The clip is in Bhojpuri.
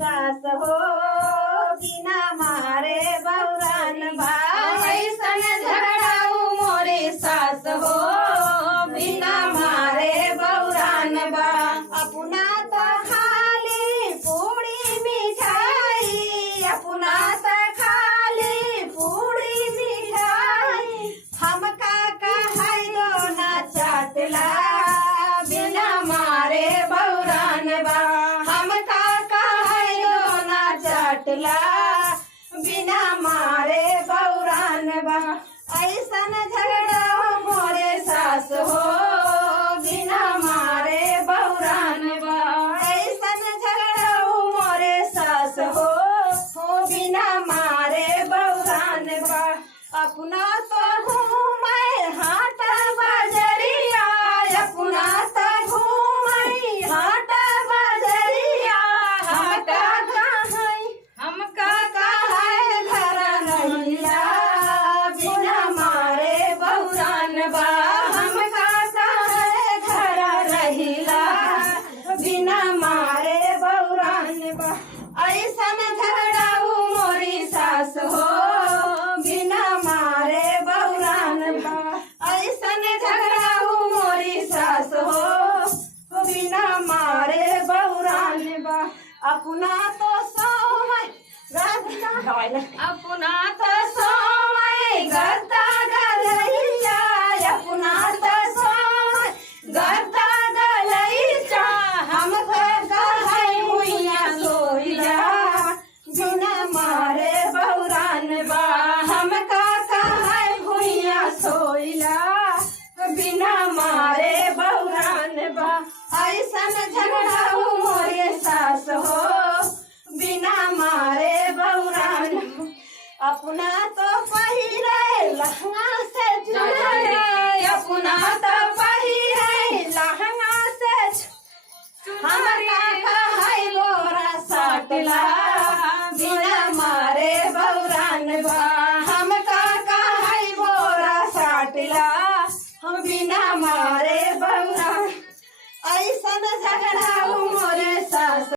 सास हो बिना मारे बौरान बा ऐसन झगड़ाऊ मोरे सास हो बिना मारे बौरान बा अपना तो खाली पूरी मिठाई अपना तो खाली पूरी मिठाई हमका कहलो ना चाटला बिना मारे बौरान बा हमका कहलो ना चाटला बिना मारे बौरान बा ऐसन झगड़ा मोरे सास हो बिना मारे बौरान बा ऐसन झगड़ा मोरे सास हो बिना मारे बौरान बा अपना तो घूमे हाट बजरिया अपना तो घूमे हाट बजरिया हमका कहे घर नहिया बिना मारे बौरान बा हमका कहे घर रहिला बिना मारे बौरान बा ऐसन झगड़ाऊ मोरी सास हो बिना मारे बौरान बा ऐसन झगड़ाऊ मोरी सास हो बिना मारे बौरान बा अपना तो समय अपना तो समय